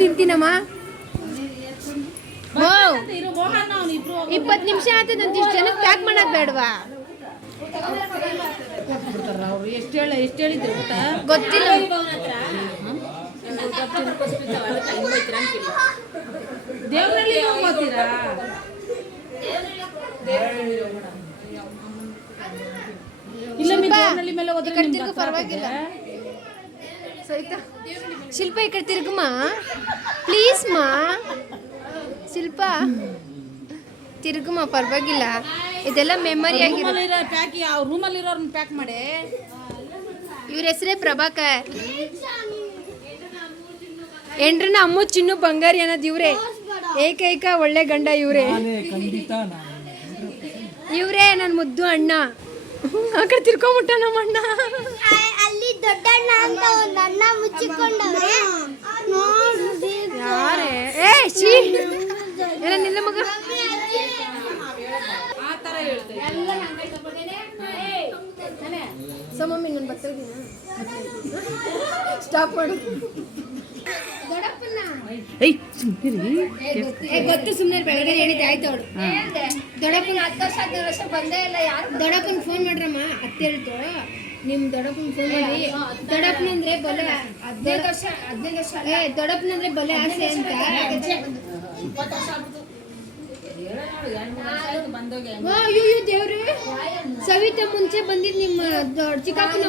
ತಿಂತೀನಮ್ಮ. 20 ನಿಮಿಷ ಆಯ್ತದಂತ ಇಷ್ಟು ಜನಕ್ಕೆ ಪ್ಯಾಕ್ ಮಾಡಕ್ ಬೇಡವಾ? ಗೊತ್ತಿಲ್ಲ. ದೇವರಲ್ಲಿ ಹೋಗ್ತೀರಾ? ಇಲ್ಲ ಪರವಾಗಿಲ್ಲ. ಶಿಲ್ಪ ಈ ಕಡೆ ತಿರುಗಮ್ಮ ಪ್ಲೀಸ್ ಮಾ. ಶಿಲ್ಪ ತಿರುಗಮ್ಮ, ಪರವಾಗಿಲ್ಲ. ಇದೆಲ್ಲ ಮೆಮರಿ ಆಗಿರೋ ಪ್ಯಾಕ್. ಯಾವ ರೂಮಲ್ಲಿ ಇರೋರ್ನ ಪ್ಯಾಕ್ ಮಾಡಿ. ಇವ್ರ ಹೆಸರೇ ಪ್ರಭಾಕರ್. ಎಂಡ್ರನ್ನ ಅಮ್ಮು ಚಿನ್ನು ಬಂಗಾರಿ ಅನ್ನೋದು ಇವ್ರೆ. ಏಕೈಕ ಒಳ್ಳೆ ಗಂಡ ಇವ್ರೆ. ಇವ್ರೇ ನನ್ನ ಮುದ್ದು ಅಣ್ಣ. ಆ ಕಡೆ ತಿರ್ಕೊಂಬಿಟ್ಟ ನಮ್ಮ ಅಣ್ಣ. ಅಲ್ಲಿ ದೊಡ್ಡ ಅಣ್ಣ ಅಂತ ಒಂದು ಅಣ್ಣ ಮುಚ್ಚಿಕೊಂಡವ್ರೆ. ಯಾರೇ? ಏ ಶೀ ಎಲ್ಲ ನಿಲ್ಲ ಮಗ. ಸಮಮ್ಮಿ ನಾನು ಬರ್ತಾ ಇದ್ದೀನ. ಸ್ಟಾಪ್ ಮಾಡು. ಗೊತ್ತು, ಸುಮ್ಮನೆ ಬೆಳಗ್ಗೆ ಹೇಳಿದ್ದೆ ಆಯ್ತು. ಅವಳು ದೊಡ್ಡಪ್ಪನ 10 ವರ್ಷ ಬಂದೇ ಇಲ್ಲ. ಯಾರು ದೊಡ್ಡಪ್ಪನ ಫೋನ್ ಮಾಡ್ರಮ್ಮ. ಅತ್ತೆ ಹೇಳ್ತು ನಿಮ್ಮ ದೊಡ್ಡಪ್ಪನ ಫೋನ್ ಮಾಡಿ. ದೊಡ್ಡಪ್ಪನಂದ್ರೆ ಬಲೆ 15 ವರ್ಷ. ದೊಡ್ಡಪ್ಪನಂದ್ರೆ ಬಲೆ ಆಸೆ ಅಂತ. ಅಯ್ಯೋ ದೇವ್ರೆ, ಸವಿತಾ ಮುಂಚೆ ಬಂದಿದ್ ನಿಮ್ಮ ಚಿಕ್ಕಪ್ಪನ